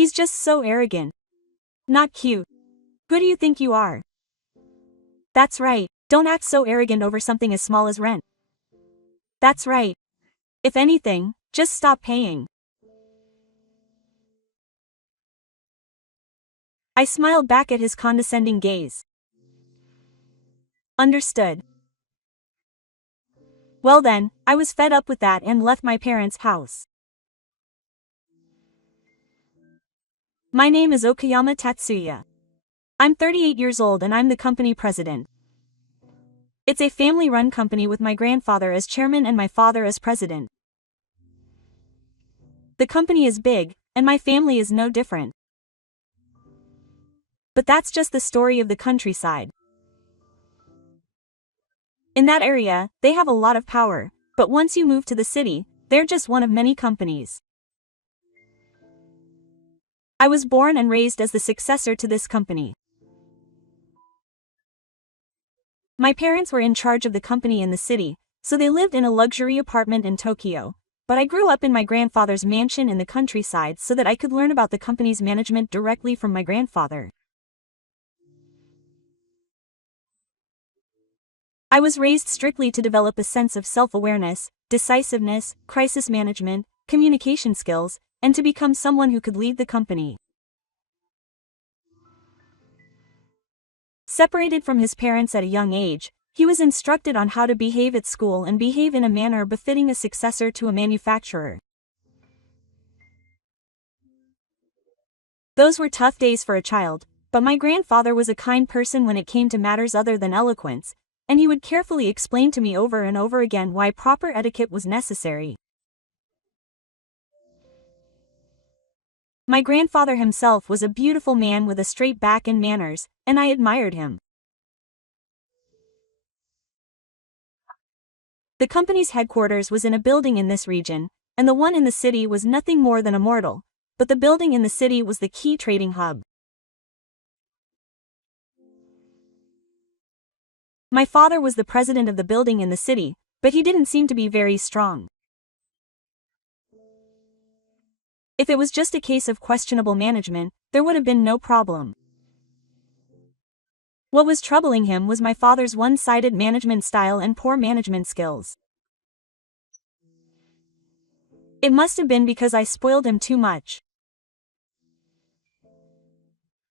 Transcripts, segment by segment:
He's just so arrogant. Not cute. Who do you think you are? That's right, don't act so arrogant over something as small as rent. That's right. If anything, just stop paying. I smiled back at his condescending gaze. Understood. Well then, I was fed up with that and left my parents' house. My name is Okayama Tatsuya. I'm 38 years old and I'm the company president. It's a family-run company with my grandfather as chairman and my father as president. The company is big, and my family is no different. But that's just the story of the countryside. In that area, they have a lot of power, but once you move to the city, they're just one of many companies. I was born and raised as the successor to this company. My parents were in charge of the company in the city, so they lived in a luxury apartment in Tokyo, but I grew up in my grandfather's mansion in the countryside so that I could learn about the company's management directly from my grandfather. I was raised strictly to develop a sense of self-awareness, decisiveness, crisis management, communication skills, and to become someone who could lead the company. Separated from his parents at a young age, he was instructed on how to behave at school and behave in a manner befitting a successor to a manufacturer. Those were tough days for a child, but my grandfather was a kind person when it came to matters other than eloquence, and he would carefully explain to me over and over again why proper etiquette was necessary. My grandfather himself was a beautiful man with a straight back and manners, and I admired him. The company's headquarters was in a building in this region, and the one in the city was nothing more than a mortal, but the building in the city was the key trading hub. My father was the president of the building in the city, but he didn't seem to be very strong. If it was just a case of questionable management, there would have been no problem. What was troubling him was my father's one-sided management style and poor management skills. It must have been because I spoiled him too much.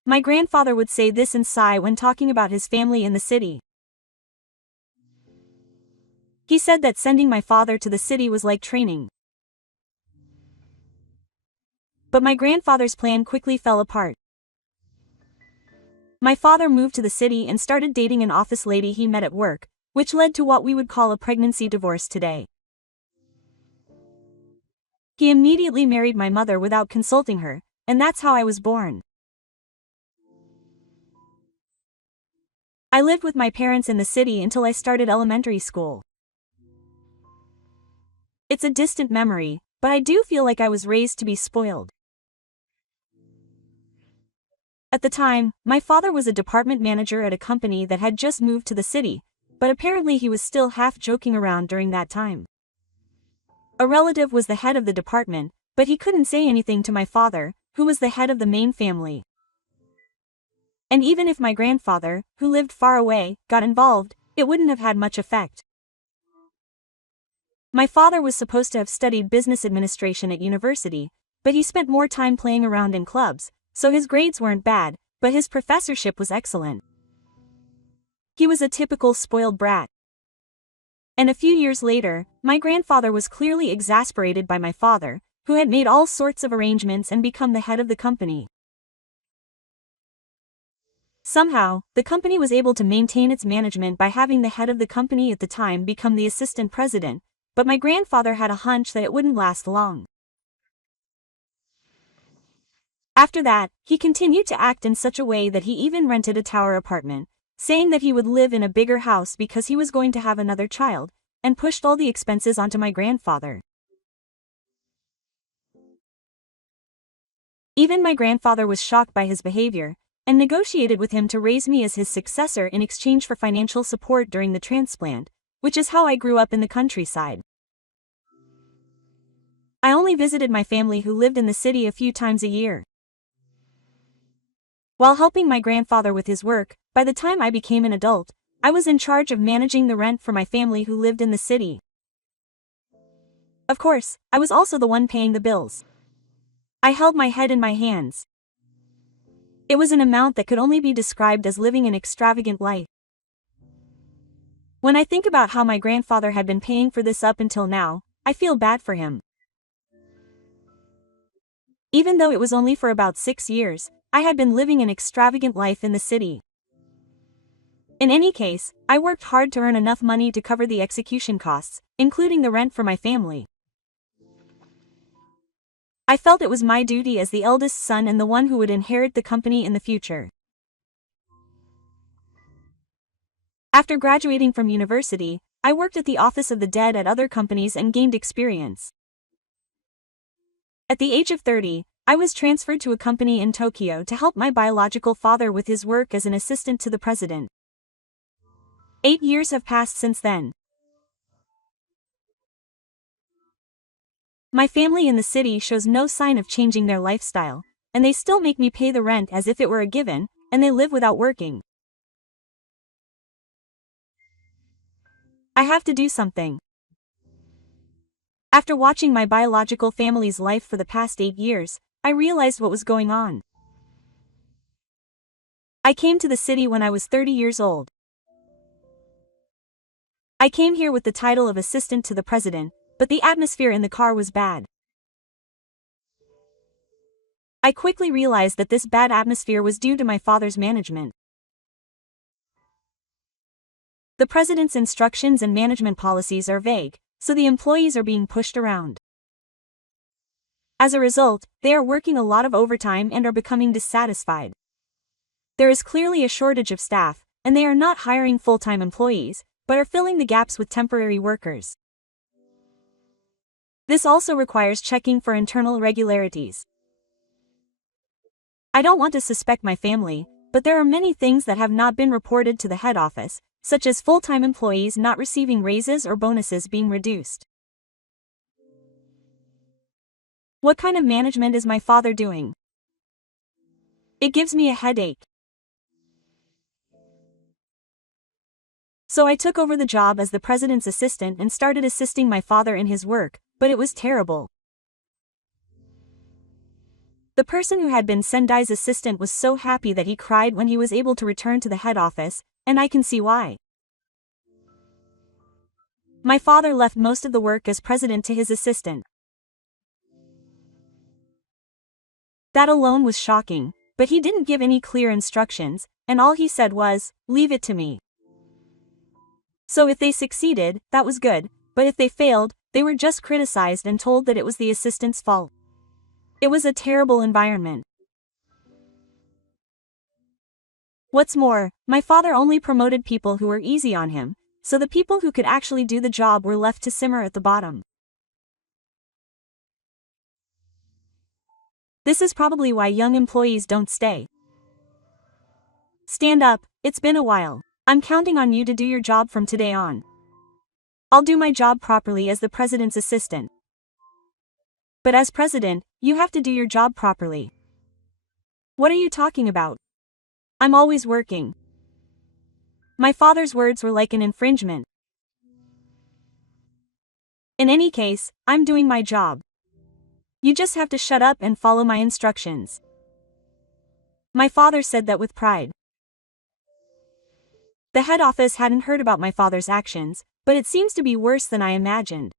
My grandfather would say this and sigh when talking about his family in the city. He said that sending my father to the city was like training. But my grandfather's plan quickly fell apart. My father moved to the city and started dating an office lady he met at work, which led to what we would call a pregnancy divorce today. He immediately married my mother without consulting her, and that's how I was born. I lived with my parents in the city until I started elementary school. It's a distant memory, but I do feel like I was raised to be spoiled. At the time, my father was a department manager at a company that had just moved to the city, but apparently he was still half joking around during that time. A relative was the head of the department, but he couldn't say anything to my father, who was the head of the main family. And even if my grandfather, who lived far away, got involved, it wouldn't have had much effect. My father was supposed to have studied business administration at university, but he spent more time playing around in clubs, so his grades weren't bad, but his professorship was excellent. He was a typical spoiled brat. And a few years later, my grandfather was clearly exasperated by my father, who had made all sorts of arrangements and become the head of the company. Somehow, the company was able to maintain its management by having the head of the company at the time become the assistant president, but my grandfather had a hunch that it wouldn't last long. After that, he continued to act in such a way that he even rented a tower apartment, saying that he would live in a bigger house because he was going to have another child, and pushed all the expenses onto my grandfather. Even my grandfather was shocked by his behavior, and negotiated with him to raise me as his successor in exchange for financial support during the transplant, which is how I grew up in the countryside. I only visited my family who lived in the city a few times a year. While helping my grandfather with his work, by the time I became an adult, I was in charge of managing the rent for my family who lived in the city. Of course, I was also the one paying the bills. I held my head in my hands. It was an amount that could only be described as living an extravagant life. When I think about how my grandfather had been paying for this up until now, I feel bad for him. Even though it was only for about 6 years, I had been living an extravagant life in the city. In any case, I worked hard to earn enough money to cover the execution costs, including the rent for my family. I felt it was my duty as the eldest son and the one who would inherit the company in the future. After graduating from university, I worked at the office of the dead at other companies and gained experience. At the age of 30, I was transferred to a company in Tokyo to help my biological father with his work as an assistant to the president. 8 years have passed since then. My family in the city shows no sign of changing their lifestyle, and they still make me pay the rent as if it were a given, and they live without working. I have to do something. After watching my biological family's life for the past 8 years, I realized what was going on. I came to the city when I was 30 years old. I came here with the title of assistant to the president, but the atmosphere in the car was bad. I quickly realized that this bad atmosphere was due to my father's management. The president's instructions and management policies are vague, so the employees are being pushed around. As a result, they are working a lot of overtime and are becoming dissatisfied. There is clearly a shortage of staff, and they are not hiring full-time employees, but are filling the gaps with temporary workers. This also requires checking for internal irregularities. I don't want to suspect my family, but there are many things that have not been reported to the head office, such as full-time employees not receiving raises or bonuses being reduced. What kind of management is my father doing? It gives me a headache. So I took over the job as the president's assistant and started assisting my father in his work, but it was terrible. The person who had been Sendai's assistant was so happy that he cried when he was able to return to the head office, and I can see why. My father left most of the work as president to his assistant. That alone was shocking, but he didn't give any clear instructions, and all he said was, "Leave it to me." So if they succeeded, that was good, but if they failed, they were just criticized and told that it was the assistant's fault. It was a terrible environment. What's more, my father only promoted people who were easy on him, so the people who could actually do the job were left to simmer at the bottom. This is probably why young employees don't stay. Stand up, it's been a while. I'm counting on you to do your job from today on. I'll do my job properly as the president's assistant. But as president, you have to do your job properly. What are you talking about? I'm always working. My father's words were like an infringement. In any case, I'm doing my job. You just have to shut up and follow my instructions. My father said that with pride. The head office hadn't heard about my father's actions, but it seems to be worse than I imagined.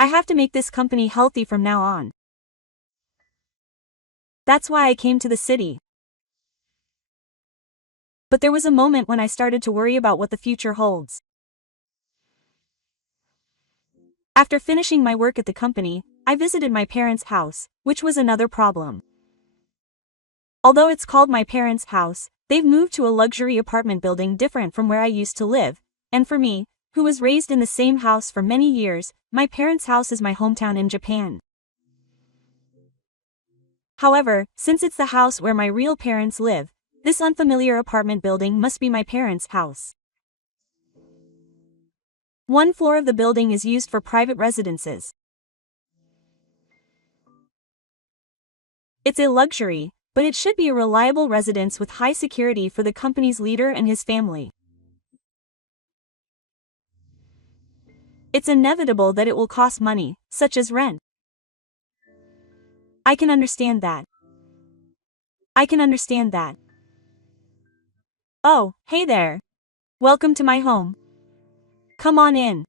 I have to make this company healthy from now on. That's why I came to the city. But there was a moment when I started to worry about what the future holds. After finishing my work at the company, I visited my parents' house, which was another problem. Although it's called my parents' house, they've moved to a luxury apartment building different from where I used to live, and for me, who was raised in the same house for many years, my parents' house is my hometown in Japan. However, since it's the house where my real parents live, this unfamiliar apartment building must be my parents' house. One floor of the building is used for private residences. It's a luxury, but it should be a reliable residence with high security for the company's leader and his family. It's inevitable that it will cost money, such as rent. I can understand that. I can understand that. Oh, hey there. Welcome to my home. Come on in.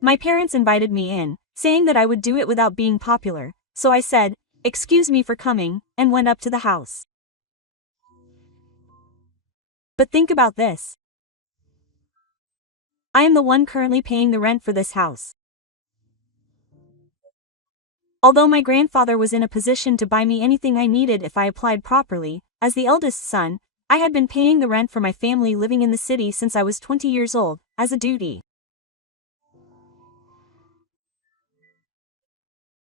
My parents invited me in, saying that I would do it without being popular, so I said, "Excuse me for coming," and went up to the house. But think about this. I am the one currently paying the rent for this house. Although my grandfather was in a position to buy me anything I needed if I applied properly, as the eldest son, I had been paying the rent for my family living in the city since I was 20 years old, as a duty.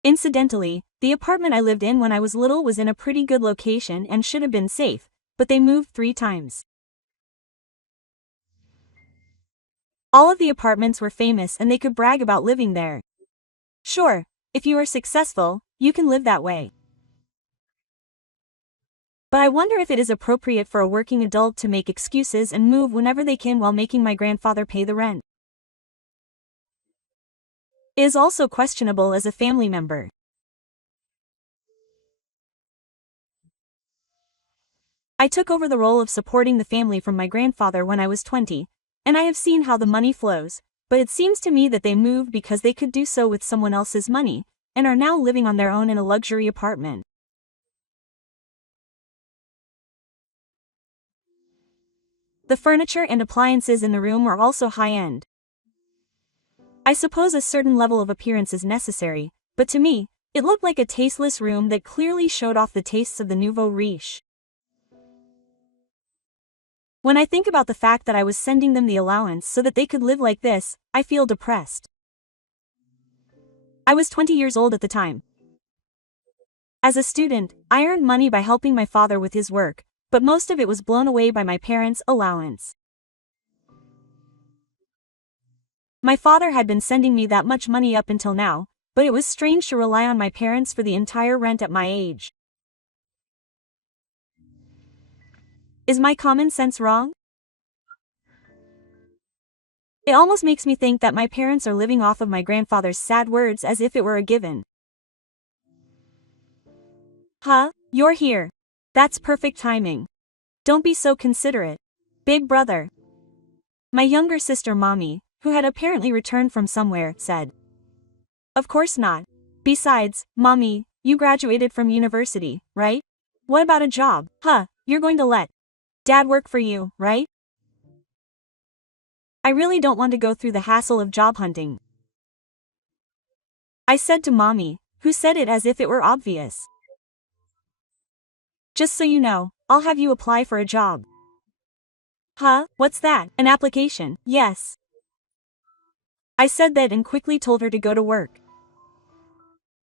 Incidentally, the apartment I lived in when I was little was in a pretty good location and should have been safe, but they moved 3 times. All of the apartments were famous and they could brag about living there. Sure, if you are successful, you can live that way. But I wonder if it is appropriate for a working adult to make excuses and move whenever they can while making my grandfather pay the rent. It is also questionable as a family member. I took over the role of supporting the family from my grandfather when I was 20, and I have seen how the money flows, but it seems to me that they moved because they could do so with someone else's money, and are now living on their own in a luxury apartment. The furniture and appliances in the room are also high-end. I suppose a certain level of appearance is necessary, but to me, it looked like a tasteless room that clearly showed off the tastes of the nouveau riche. When I think about the fact that I was sending them the allowance so that they could live like this, I feel depressed. I was 20 years old at the time. As a student, I earned money by helping my father with his work, but most of it was blown away by my parents' allowance. My father had been sending me that much money up until now, but it was strange to rely on my parents for the entire rent at my age. Is my common sense wrong? It almost makes me think that my parents are living off of my grandfather's sad words as if it were a given. Huh, you're here. That's perfect timing. Don't be so considerate. Big brother. My younger sister Mommy, who had apparently returned from somewhere, said. Of course not. Besides, Mommy, you graduated from university, right? What about a job? Huh, you're going to let Dad work for you, right? I really don't want to go through the hassle of job hunting. I said to Mommy, who said it as if it were obvious. Just so you know, I'll have you apply for a job. Huh, what's that? An application? Yes. I said that and quickly told her to go to work.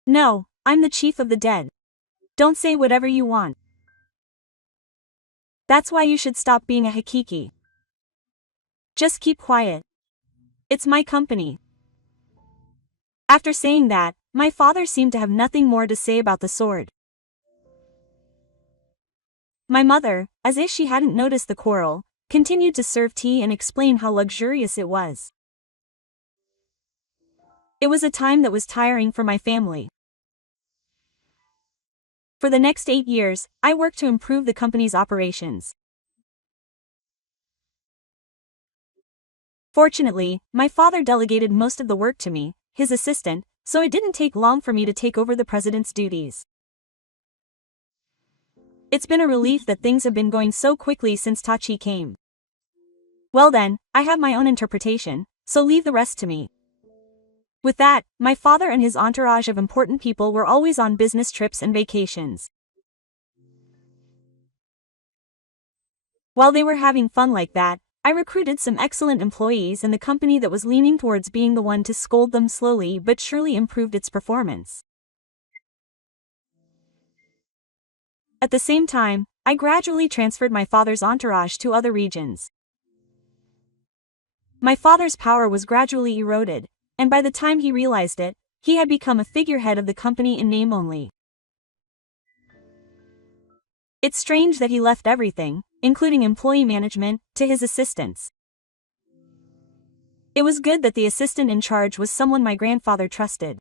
No, I'm the chief of the dead. Don't say whatever you want. That's why you should stop being a hakiki. Just keep quiet. It's my company. After saying that, my father seemed to have nothing more to say about the sword. My mother, as if she hadn't noticed the quarrel, continued to serve tea and explain how luxurious it was. It was a time that was tiring for my family. For the next 8 years, I worked to improve the company's operations. Fortunately, my father delegated most of the work to me, his assistant, so it didn't take long for me to take over the president's duties. It's been a relief that things have been going so quickly since Tachi came. Well then, I have my own interpretation, so leave the rest to me. With that, my father and his entourage of important people were always on business trips and vacations. While they were having fun like that, I recruited some excellent employees and the company that was leaning towards being the one to scold them slowly but surely improved its performance. At the same time, I gradually transferred my father's entourage to other regions. My father's power was gradually eroded, and by the time he realized it, he had become a figurehead of the company in name only. It's strange that he left everything, including employee management, to his assistants. It was good that the assistant in charge was someone my grandfather trusted.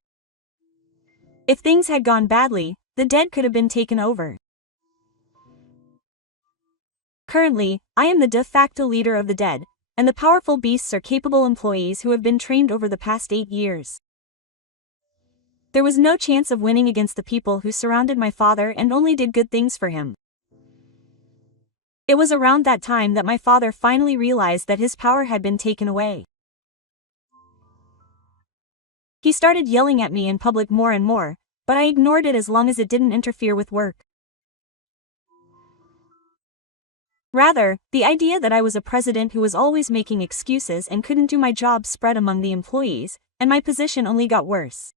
If things had gone badly, the dead could have been taken over. Currently, I am the de facto leader of the dead, and the powerful beasts are capable employees who have been trained over the past 8 years. There was no chance of winning against the people who surrounded my father and only did good things for him. It was around that time that my father finally realized that his power had been taken away. He started yelling at me in public more and more, but I ignored it as long as it didn't interfere with work. Rather, the idea that I was a president who was always making excuses and couldn't do my job spread among the employees, and my position only got worse.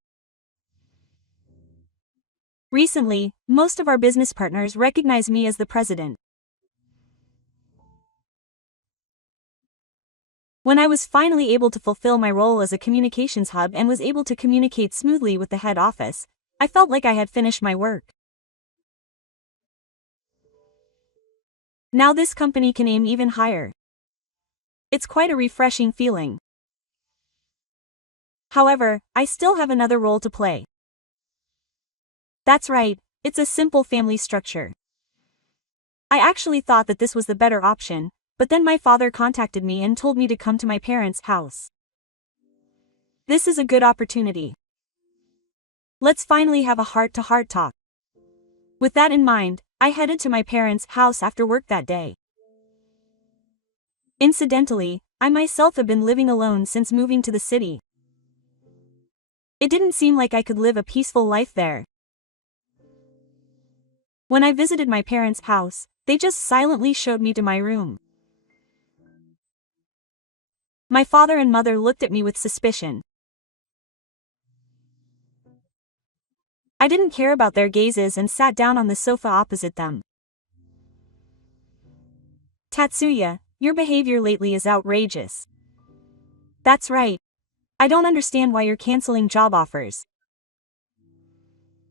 Recently, most of our business partners recognize me as the president. When I was finally able to fulfill my role as a communications hub and was able to communicate smoothly with the head office, I felt like I had finished my work. Now this company can aim even higher. It's quite a refreshing feeling. However, I still have another role to play. That's right, it's a simple family structure. I actually thought that this was the better option, but then my father contacted me and told me to come to my parents' house. This is a good opportunity. Let's finally have a heart-to-heart talk. With that in mind, I headed to my parents' house after work that day. Incidentally, I myself have been living alone since moving to the city. It didn't seem like I could live a peaceful life there. When I visited my parents' house, they just silently showed me to my room. My father and mother looked at me with suspicion. I didn't care about their gazes and sat down on the sofa opposite them. Tatsuya, your behavior lately is outrageous. That's right. I don't understand why you're canceling job offers.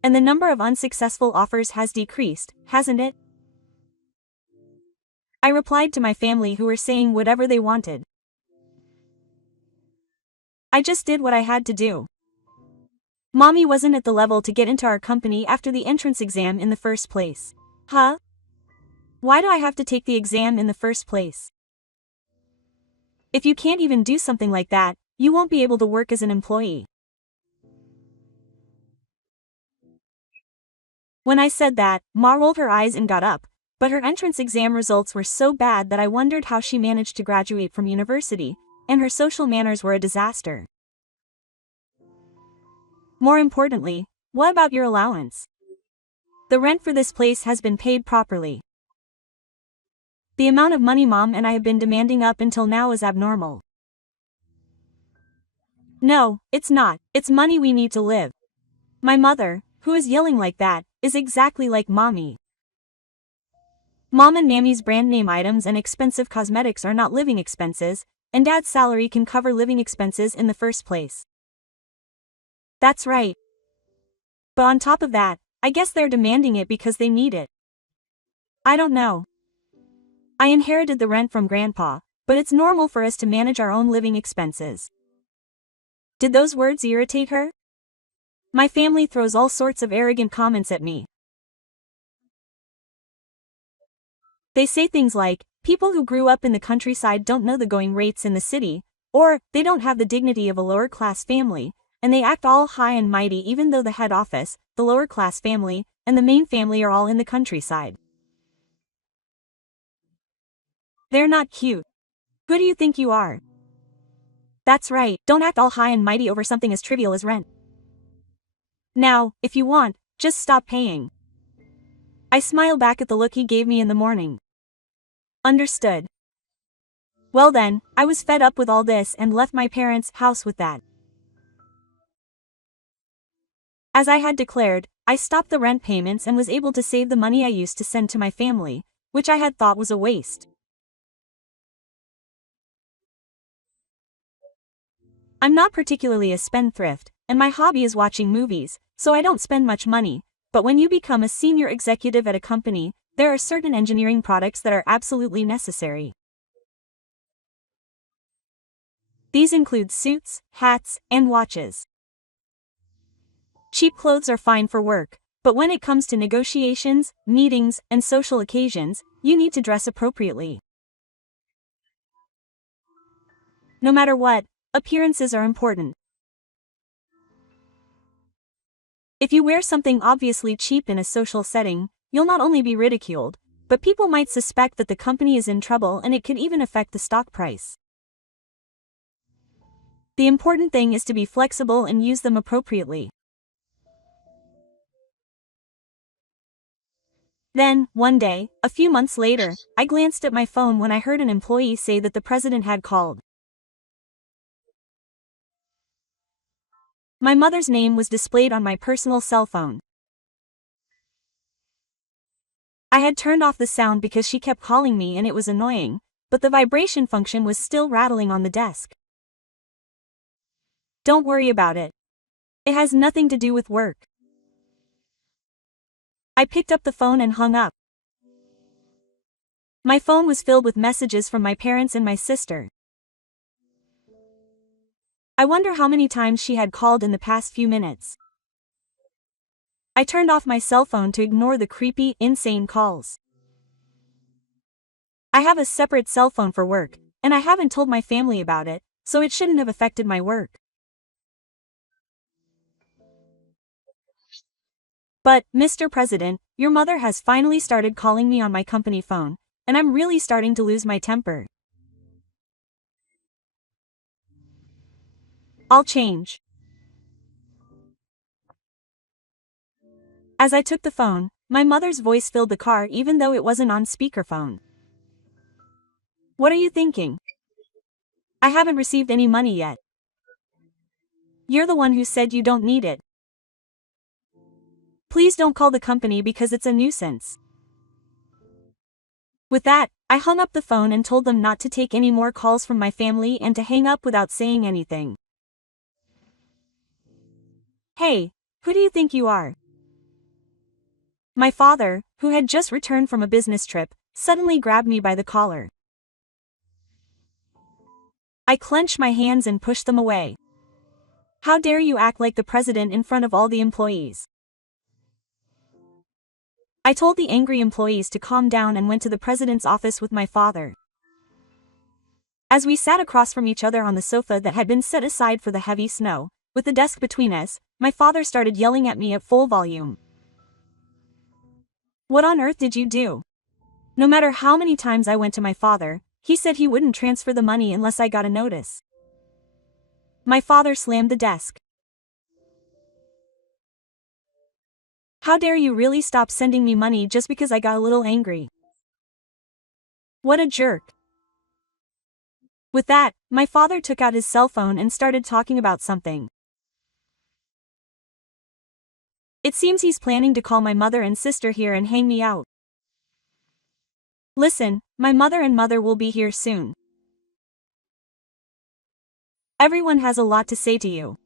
And the number of unsuccessful offers has decreased, hasn't it? I replied to my family who were saying whatever they wanted. I just did what I had to do. Mommy wasn't at the level to get into our company after the entrance exam in the first place. Huh? Why do I have to take the exam in the first place? If you can't even do something like that, you won't be able to work as an employee. When I said that, Ma rolled her eyes and got up, but her entrance exam results were so bad that I wondered how she managed to graduate from university, and her social manners were a disaster. More importantly, what about your allowance? The rent for this place has been paid properly. The amount of money Mom and I have been demanding up until now is abnormal. No, it's not. It's money we need to live. My mother, who is yelling like that, is exactly like Mommy. Mom and Mammy's brand name items and expensive cosmetics are not living expenses, and Dad's salary can cover living expenses in the first place. That's right. But on top of that, I guess they're demanding it because they need it. I don't know. I inherited the rent from Grandpa, but it's normal for us to manage our own living expenses. Did those words irritate her? My family throws all sorts of arrogant comments at me. They say things like, people who grew up in the countryside don't know the going rates in the city, or, they don't have the dignity of a lower-class family, and they act all high and mighty even though the head office, the lower-class family, and the main family are all in the countryside. They're not cute. Who do you think you are? That's right, don't act all high and mighty over something as trivial as rent. Now, if you want, just stop paying. I smile back at the look he gave me in the morning. Understood. Well then, I was fed up with all this and left my parents' house with that. As I had declared, I stopped the rent payments and was able to save the money I used to send to my family, which I had thought was a waste. I'm not particularly a spendthrift, and my hobby is watching movies, so I don't spend much money, but when you become a senior executive at a company, there are certain engineering products that are absolutely necessary. These include suits, hats, and watches. Cheap clothes are fine for work, but when it comes to negotiations, meetings, and social occasions, you need to dress appropriately. No matter what, appearances are important. If you wear something obviously cheap in a social setting, you'll not only be ridiculed, but people might suspect that the company is in trouble, and it could even affect the stock price. The important thing is to be flexible and use them appropriately. Then, one day, a few months later, I glanced at my phone when I heard an employee say that the president had called. My mother's name was displayed on my personal cell phone. I had turned off the sound because she kept calling me and it was annoying, but the vibration function was still rattling on the desk. Don't worry about it. It has nothing to do with work. I picked up the phone and hung up. My phone was filled with messages from my parents and my sister. I wonder how many times she had called in the past few minutes. I turned off my cell phone to ignore the creepy, insane calls. I have a separate cell phone for work, and I haven't told my family about it, so it shouldn't have affected my work. But, Mr. President, your mother has finally started calling me on my company phone, and I'm really starting to lose my temper. I'll change. As I took the phone, my mother's voice filled the car even though it wasn't on speakerphone. What are you thinking? I haven't received any money yet. You're the one who said you don't need it. Please don't call the company because it's a nuisance. With that, I hung up the phone and told them not to take any more calls from my family and to hang up without saying anything. Hey, who do you think you are? My father, who had just returned from a business trip, suddenly grabbed me by the collar. I clenched my hands and pushed them away. How dare you act like the president in front of all the employees? I told the angry employees to calm down and went to the president's office with my father. As we sat across from each other on the sofa that had been set aside for the heavy snow, with the desk between us, my father started yelling at me at full volume. What on earth did you do? No matter how many times I went to my father, he said he wouldn't transfer the money unless I got a notice. My father slammed the desk. How dare you really stop sending me money just because I got a little angry? What a jerk. With that, my father took out his cell phone and started talking about something. It seems he's planning to call my mother and sister here and hang me out. Listen, my mother and mother will be here soon. Everyone has a lot to say to you.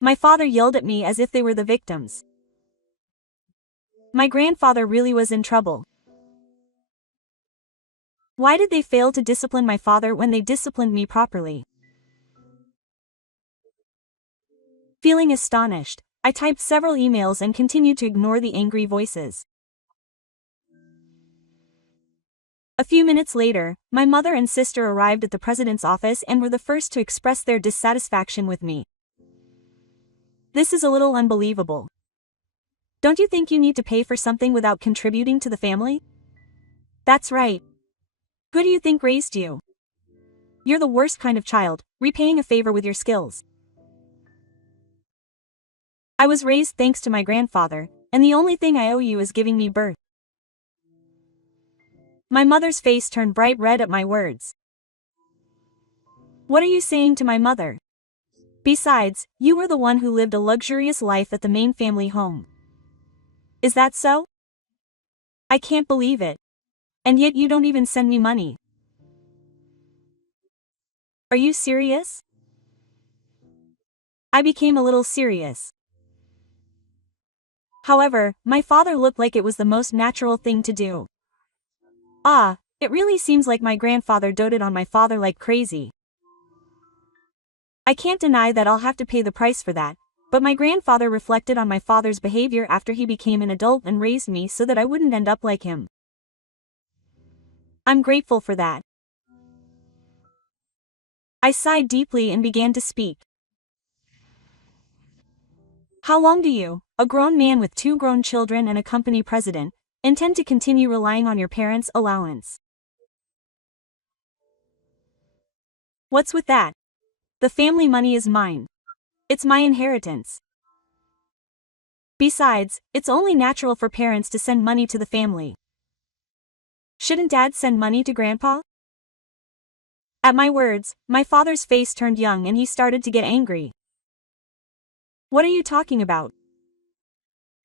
My father yelled at me as if they were the victims. My grandfather really was in trouble. Why did they fail to discipline my father when they disciplined me properly? Feeling astonished, I typed several emails and continued to ignore the angry voices. A few minutes later, my mother and sister arrived at the president's office and were the first to express their dissatisfaction with me. This is a little unbelievable. Don't you think you need to pay for something without contributing to the family? That's right. Who do you think raised you? You're the worst kind of child, repaying a favor with your skills. I was raised thanks to my grandfather, and the only thing I owe you is giving me birth. My mother's face turned bright red at my words. What are you saying to my mother? Besides, you were the one who lived a luxurious life at the main family home. Is that so? I can't believe it. And yet you don't even send me money. Are you serious? I became a little serious. However, my father looked like it was the most natural thing to do. It really seems like my grandfather doted on my father like crazy. I can't deny that I'll have to pay the price for that, but my grandfather reflected on my father's behavior after he became an adult and raised me so that I wouldn't end up like him. I'm grateful for that. I sighed deeply and began to speak. How long do you, a grown man with 2 grown children and a company president, intend to continue relying on your parents' allowance? What's with that? The family money is mine. It's my inheritance. Besides, it's only natural for parents to send money to the family. Shouldn't Dad send money to Grandpa? At my words, my father's face turned young and he started to get angry. What are you talking about?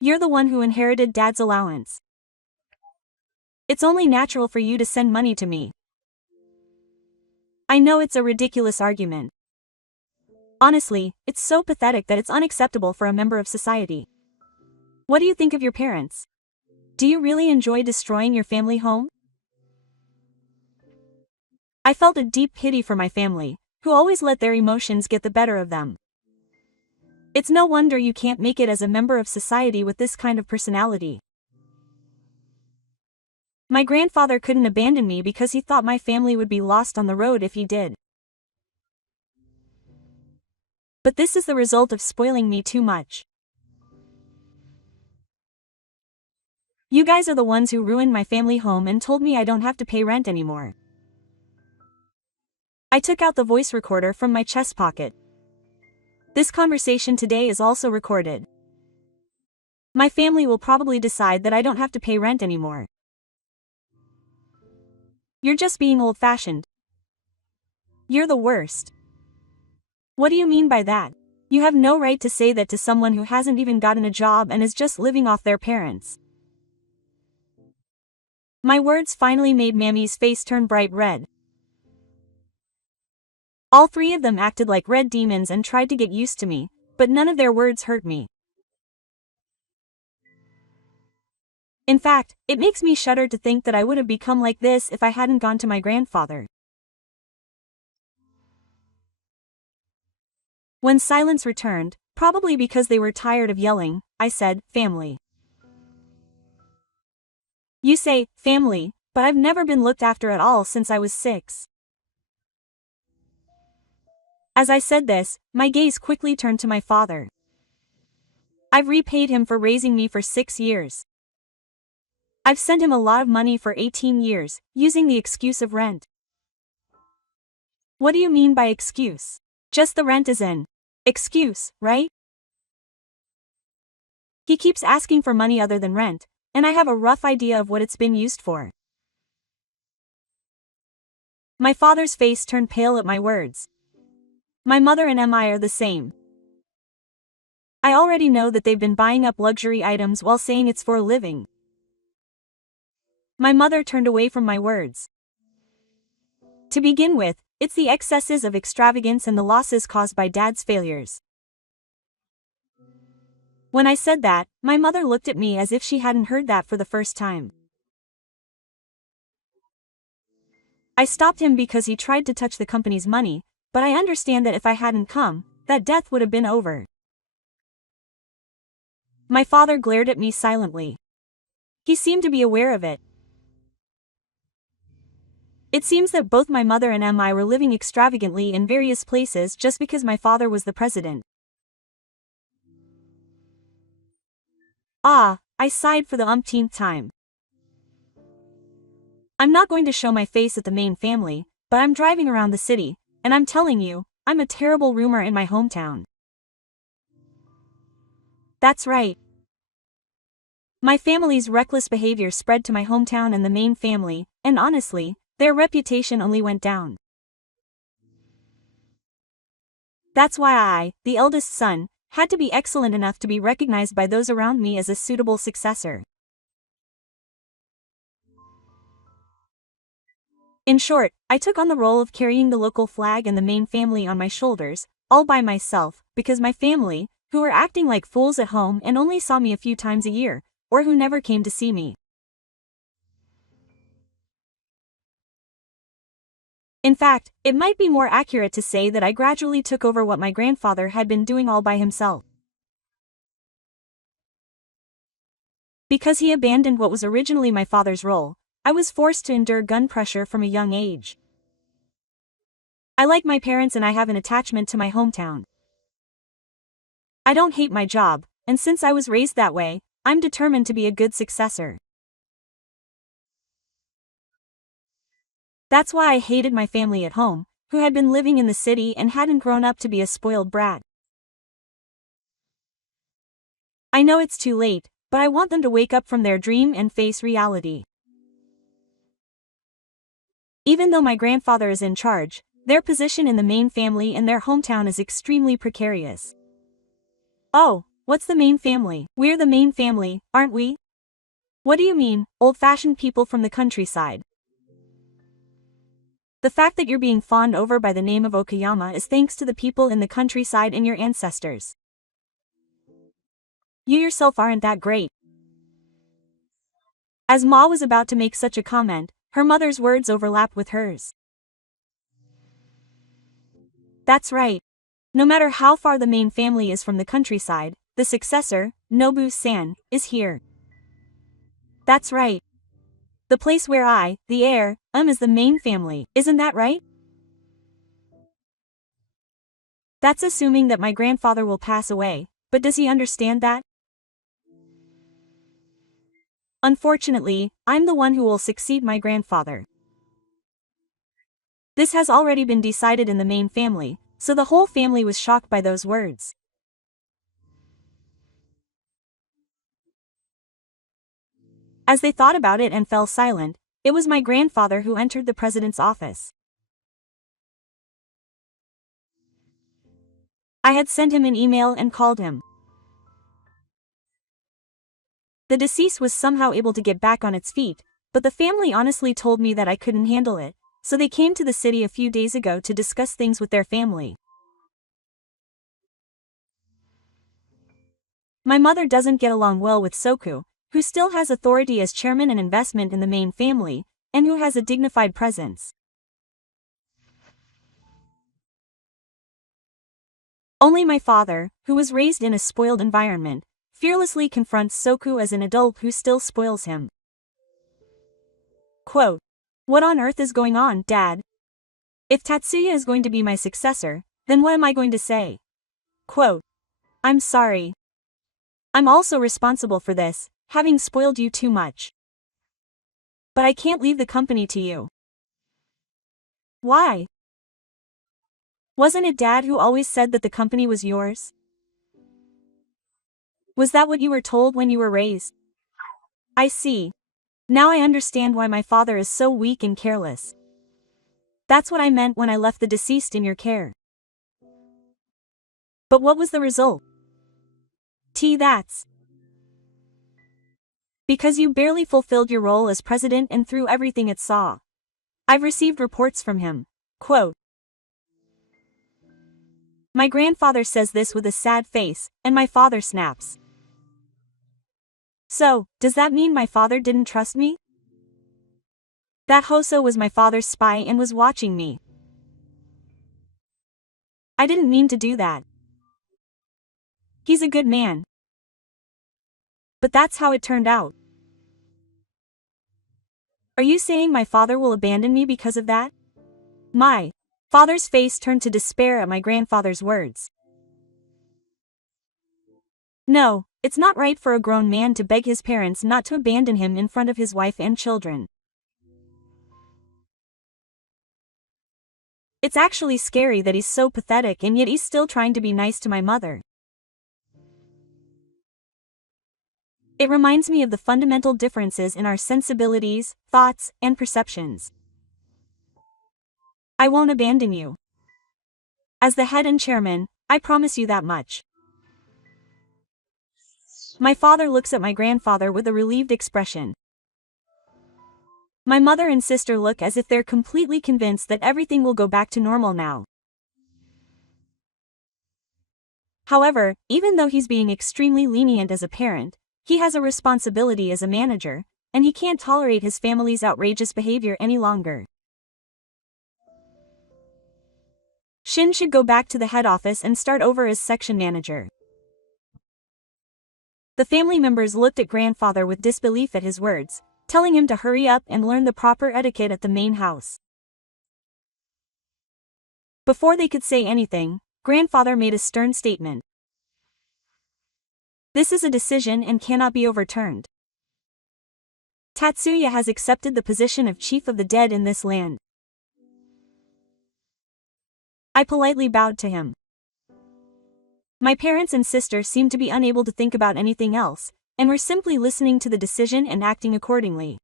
You're the one who inherited Dad's allowance. It's only natural for you to send money to me. I know it's a ridiculous argument. Honestly, it's so pathetic that it's unacceptable for a member of society. What do you think of your parents? Do you really enjoy destroying your family home? I felt a deep pity for my family, who always let their emotions get the better of them. It's no wonder you can't make it as a member of society with this kind of personality. My grandfather couldn't abandon me because he thought my family would be lost on the road if he did. But this is the result of spoiling me too much. You guys are the ones who ruined my family home and told me I don't have to pay rent anymore. I took out the voice recorder from my chest pocket. This conversation today is also recorded. My family will probably decide that I don't have to pay rent anymore. You're just being old-fashioned. You're the worst. What do you mean by that? You have no right to say that to someone who hasn't even gotten a job and is just living off their parents. My words finally made Mammy's face turn bright red. All 3 of them acted like red demons and tried to get used to me, but none of their words hurt me. In fact, it makes me shudder to think that I would have become like this if I hadn't gone to my grandfather. When silence returned, probably because they were tired of yelling, I said, "Family." You say, family, but I've never been looked after at all since I was 6. As I said this, my gaze quickly turned to my father. I've repaid him for raising me for 6 years. I've sent him a lot of money for 18 years, using the excuse of rent. What do you mean by excuse? Just the rent is an excuse, right? He keeps asking for money other than rent, and I have a rough idea of what it's been used for. My father's face turned pale at my words. My mother and I are the same. I already know that they've been buying up luxury items while saying it's for a living. My mother turned away from my words. To begin with, it's the excesses of extravagance and the losses caused by Dad's failures. When I said that, my mother looked at me as if she hadn't heard that for the first time. I stopped him because he tried to touch the company's money, but I understand that if I hadn't come, that death would have been over. My father glared at me silently. He seemed to be aware of it. It seems that both my mother and I were living extravagantly in various places just because my father was the president. I sighed for the umpteenth time. I'm not going to show my face at the main family, but I'm driving around the city, and I'm telling you, I'm a terrible rumor in my hometown. That's right. My family's reckless behavior spread to my hometown and the main family, and honestly, their reputation only went down. That's why I, the eldest son, had to be excellent enough to be recognized by those around me as a suitable successor. In short, I took on the role of carrying the local flag and the main family on my shoulders, all by myself, because my family, who were acting like fools at home and only saw me a few times a year, or who never came to see me. In fact, it might be more accurate to say that I gradually took over what my grandfather had been doing all by himself. Because he abandoned what was originally my father's role, I was forced to endure gun pressure from a young age. I like my parents and I have an attachment to my hometown. I don't hate my job, and since I was raised that way, I'm determined to be a good successor. That's why I hated my family at home, who had been living in the city and hadn't grown up to be a spoiled brat. I know it's too late, but I want them to wake up from their dream and face reality. Even though my grandfather is in charge, their position in the Main family and their hometown is extremely precarious. Oh, what's the Main family? We're the Main family, aren't we? What do you mean, old-fashioned people from the countryside? The fact that you're being fawned over by the name of Okayama is thanks to the people in the countryside and your ancestors. You yourself aren't that great. As Ma was about to make such a comment, her mother's words overlapped with hers. That's right. No matter how far the Main family is from the countryside, the successor, Nobu-san, is here. That's right. The place where I, the heir, is the Main family, isn't that right? That's assuming that my grandfather will pass away, but does he understand that? Unfortunately, I'm the one who will succeed my grandfather. This has already been decided in the Main family, so the whole family was shocked by those words. As they thought about it and fell silent, it was my grandfather who entered the president's office. I had sent him an email and called him. The deceased was somehow able to get back on its feet, but the family honestly told me that I couldn't handle it, so they came to the city a few days ago to discuss things with their family. My mother doesn't get along well with Soku, who still has authority as chairman and investment in the Main family, and who has a dignified presence. Only my father, who was raised in a spoiled environment, fearlessly confronts Soku as an adult who still spoils him. Quote, "What on earth is going on, Dad? If Tatsuya is going to be my successor, then what am I going to say? Quote, I'm sorry. I'm also responsible for this, having spoiled you too much. But I can't leave the company to you." Why? Wasn't it Dad who always said that the company was yours? Was that what you were told when you were raised? I see. Now I understand why my father is so weak and careless. That's what I meant when I left the deceased in your care. But what was the result? That's because you barely fulfilled your role as president and threw everything it saw. I've received reports from him. Quote, my grandfather says this with a sad face, and my father snaps. So, does that mean my father didn't trust me? That Hoso was my father's spy and was watching me. I didn't mean to do that. He's a good man. But that's how it turned out. Are you saying my father will abandon me because of that? My father's face turned to despair at my grandfather's words. No, it's not right for a grown man to beg his parents not to abandon him in front of his wife and children. It's actually scary that he's so pathetic and yet he's still trying to be nice to my mother. It reminds me of the fundamental differences in our sensibilities, thoughts, and perceptions. I won't abandon you. As the head and chairman, I promise you that much. My father looks at my grandfather with a relieved expression. My mother and sister look as if they're completely convinced that everything will go back to normal now. However, even though he's being extremely lenient as a parent, he has a responsibility as a manager, and he can't tolerate his family's outrageous behavior any longer. Shin should go back to the head office and start over as section manager. The family members looked at grandfather with disbelief at his words, telling him to hurry up and learn the proper etiquette at the main house. Before they could say anything, grandfather made a stern statement. This is a decision and cannot be overturned. Tatsuya has accepted the position of chief of the dead in this land. I politely bowed to him. My parents and sister seemed to be unable to think about anything else, and were simply listening to the decision and acting accordingly.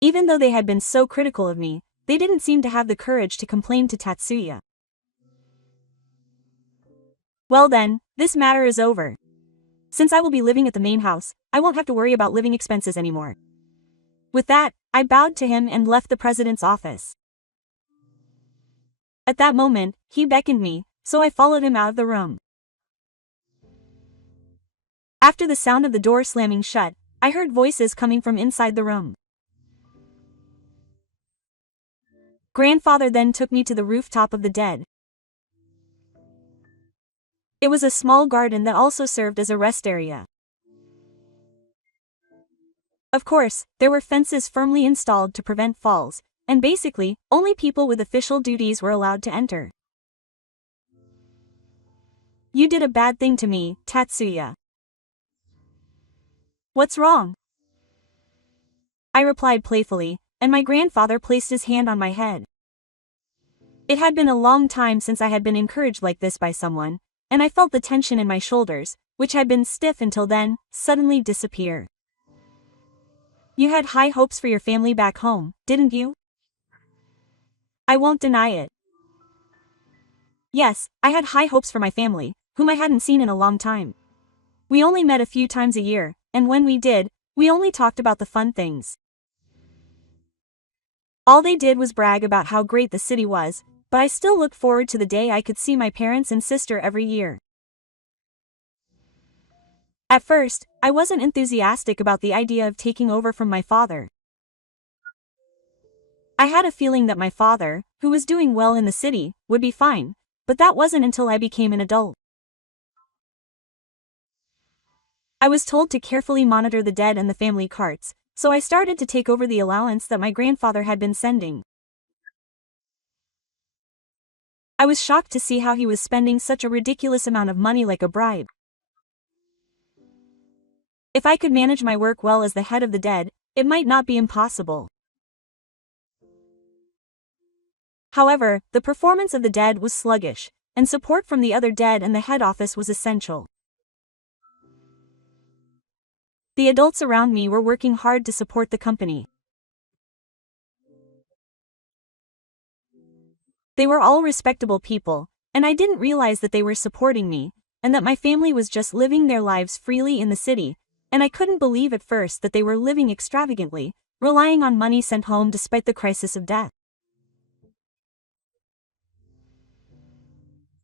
Even though they had been so critical of me, they didn't seem to have the courage to complain to Tatsuya. Well then, this matter is over. Since I will be living at the main house, I won't have to worry about living expenses anymore. With that, I bowed to him and left the president's office. At that moment, he beckoned me, so I followed him out of the room. After the sound of the door slamming shut, I heard voices coming from inside the room. Grandfather then took me to the rooftop of the dead. It was a small garden that also served as a rest area. Of course, there were fences firmly installed to prevent falls, and basically, only people with official duties were allowed to enter. You did a bad thing to me, Tatsuya. What's wrong? I replied playfully, and my grandfather placed his hand on my head. It had been a long time since I had been encouraged like this by someone, and I felt the tension in my shoulders, which had been stiff until then, suddenly disappear. You had high hopes for your family back home, didn't you? I won't deny it. Yes, I had high hopes for my family, whom I hadn't seen in a long time. We only met a few times a year, and when we did, we only talked about the fun things. All they did was brag about how great the city was, but I still looked forward to the day I could see my parents and sister every year. At first, I wasn't enthusiastic about the idea of taking over from my father. I had a feeling that my father, who was doing well in the city, would be fine, but that wasn't until I became an adult. I was told to carefully monitor the dead and the family carts, so I started to take over the allowance that my grandfather had been sending. I was shocked to see how he was spending such a ridiculous amount of money like a bribe. If I could manage my work well as the head of the dead, it might not be impossible. However, the performance of the dead was sluggish, and support from the other dead and the head office was essential. The adults around me were working hard to support the company. They were all respectable people, and I didn't realize that they were supporting me, and that my family was just living their lives freely in the city, and I couldn't believe at first that they were living extravagantly, relying on money sent home despite the crisis of death.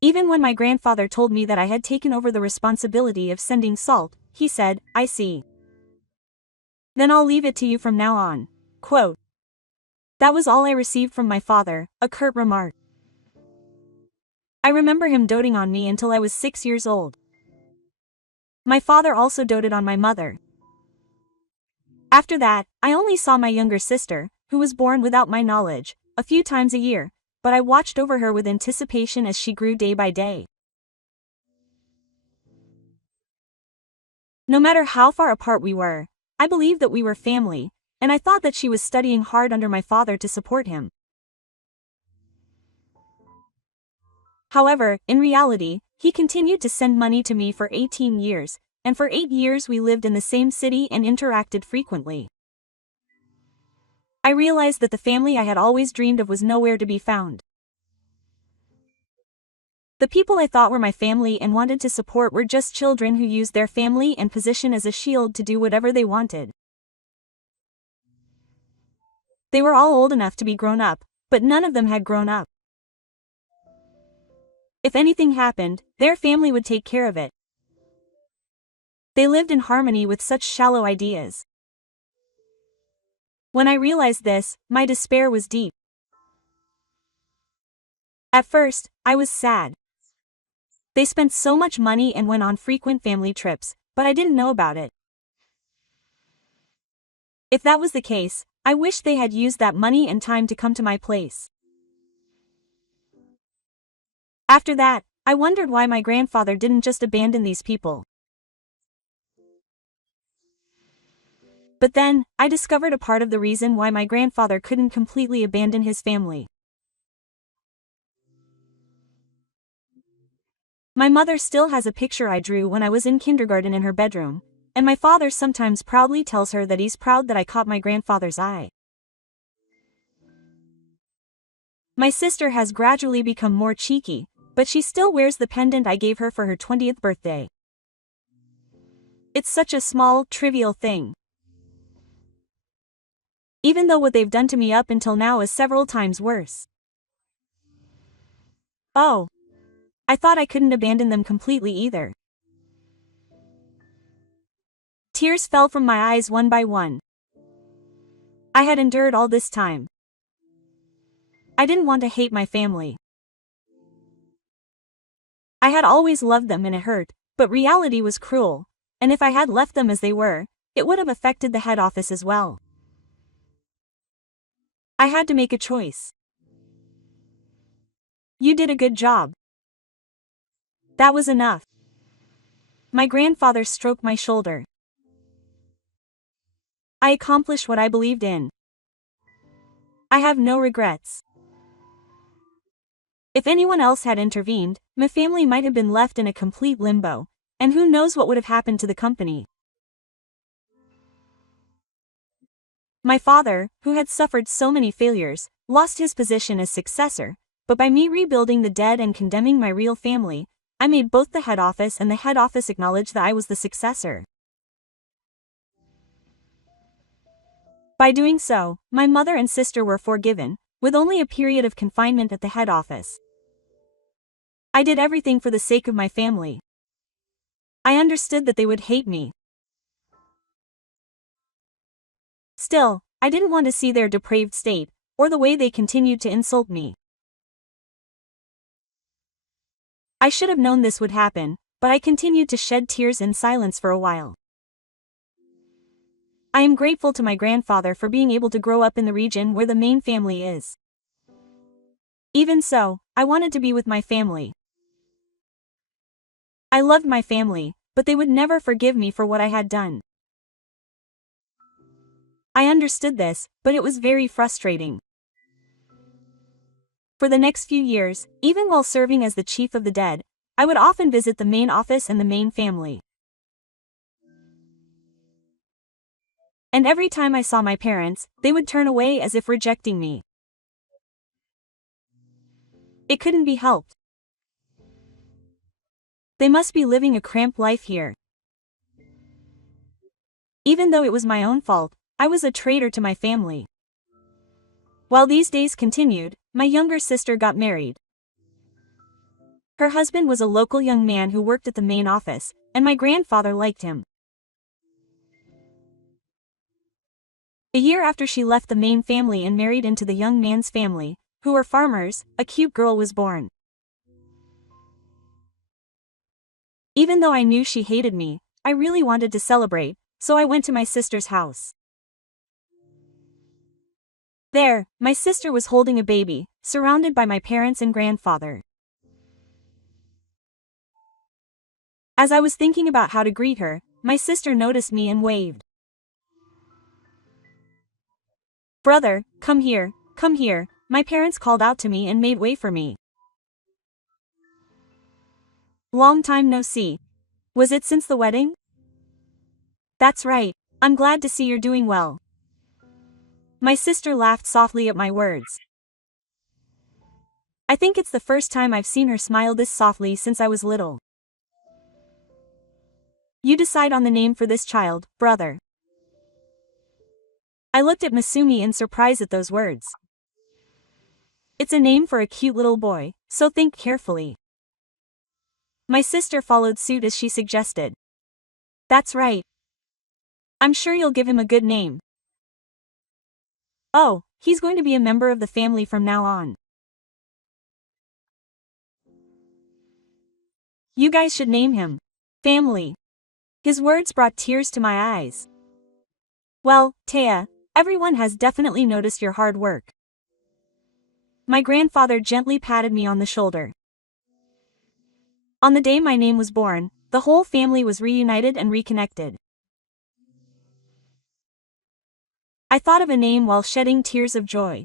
Even when my grandfather told me that I had taken over the responsibility of sending salt, he said, "I see. Then I'll leave it to you from now on." Quote. That was all I received from my father, a curt remark. I remember him doting on me until I was 6 years old. My father also doted on my mother. After that, I only saw my younger sister, who was born without my knowledge, a few times a year, but I watched over her with anticipation as she grew day by day. No matter how far apart we were, I believed that we were family, and I thought that she was studying hard under my father to support him. However, in reality, he continued to send money to me for 18 years, and for 8 years we lived in the same city and interacted frequently. I realized that the family I had always dreamed of was nowhere to be found. The people I thought were my family and wanted to support were just children who used their family and position as a shield to do whatever they wanted. They were all old enough to be grown up, but none of them had grown up. If anything happened, their family would take care of it. They lived in harmony with such shallow ideas. When I realized this, my despair was deep. At first, I was sad. They spent so much money and went on frequent family trips, but I didn't know about it. If that was the case, I wish they had used that money and time to come to my place. After that, I wondered why my grandfather didn't just abandon these people. But then, I discovered a part of the reason why my grandfather couldn't completely abandon his family. My mother still has a picture I drew when I was in kindergarten in her bedroom, and my father sometimes proudly tells her that he's proud that I caught my grandfather's eye. My sister has gradually become more cheeky, but she still wears the pendant I gave her for her 20th birthday. It's such a small, trivial thing. Even though what they've done to me up until now is several times worse. Oh. I thought I couldn't abandon them completely either. Tears fell from my eyes one by one. I had endured all this time. I didn't want to hate my family. I had always loved them and it hurt, but reality was cruel, and if I had left them as they were, it would have affected the head office as well. I had to make a choice. You did a good job. That was enough. My grandfather stroked my shoulder. I accomplished what I believed in. I have no regrets. If anyone else had intervened, my family might have been left in a complete limbo, and who knows what would have happened to the company. My father, who had suffered so many failures, lost his position as successor, but by me rebuilding the dead and condemning my real family, I made both the head office and the head office acknowledge that I was the successor. By doing so, my mother and sister were forgiven, with only a period of confinement at the head office. I did everything for the sake of my family. I understood that they would hate me. Still, I didn't want to see their depraved state, or the way they continued to insult me. I should have known this would happen, but I continued to shed tears in silence for a while. I am grateful to my grandfather for being able to grow up in the region where the main family is. Even so, I wanted to be with my family. I loved my family, but they would never forgive me for what I had done. I understood this, but it was very frustrating. For the next few years, even while serving as the chief of the dead, I would often visit the main office and the main family. And every time I saw my parents, they would turn away as if rejecting me. It couldn't be helped. They must be living a cramped life here. Even though it was my own fault, I was a traitor to my family. While these days continued, my younger sister got married. Her husband was a local young man who worked at the main office, and my grandfather liked him. A year after she left the main family and married into the young man's family, who were farmers, a cute girl was born. Even though I knew she hated me, I really wanted to celebrate, so I went to my sister's house. There, my sister was holding a baby, surrounded by my parents and grandfather. As I was thinking about how to greet her, my sister noticed me and waved. "Brother, come here, my parents called out to me and made way for me." "Long time no see. Was it since the wedding?" "That's right, I'm glad to see you're doing well." My sister laughed softly at my words. I think it's the first time I've seen her smile this softly since I was little. "You decide on the name for this child, brother." I looked at Masumi in surprise at those words. "It's a name for a cute little boy, so think carefully." My sister followed suit as she suggested. That's right. I'm sure you'll give him a good name. Oh, he's going to be a member of the family from now on. You guys should name him Family. His words brought tears to my eyes. Well, Taya, everyone has definitely noticed your hard work. My grandfather gently patted me on the shoulder. On the day my name was born, the whole family was reunited and reconnected. I thought of a name while shedding tears of joy.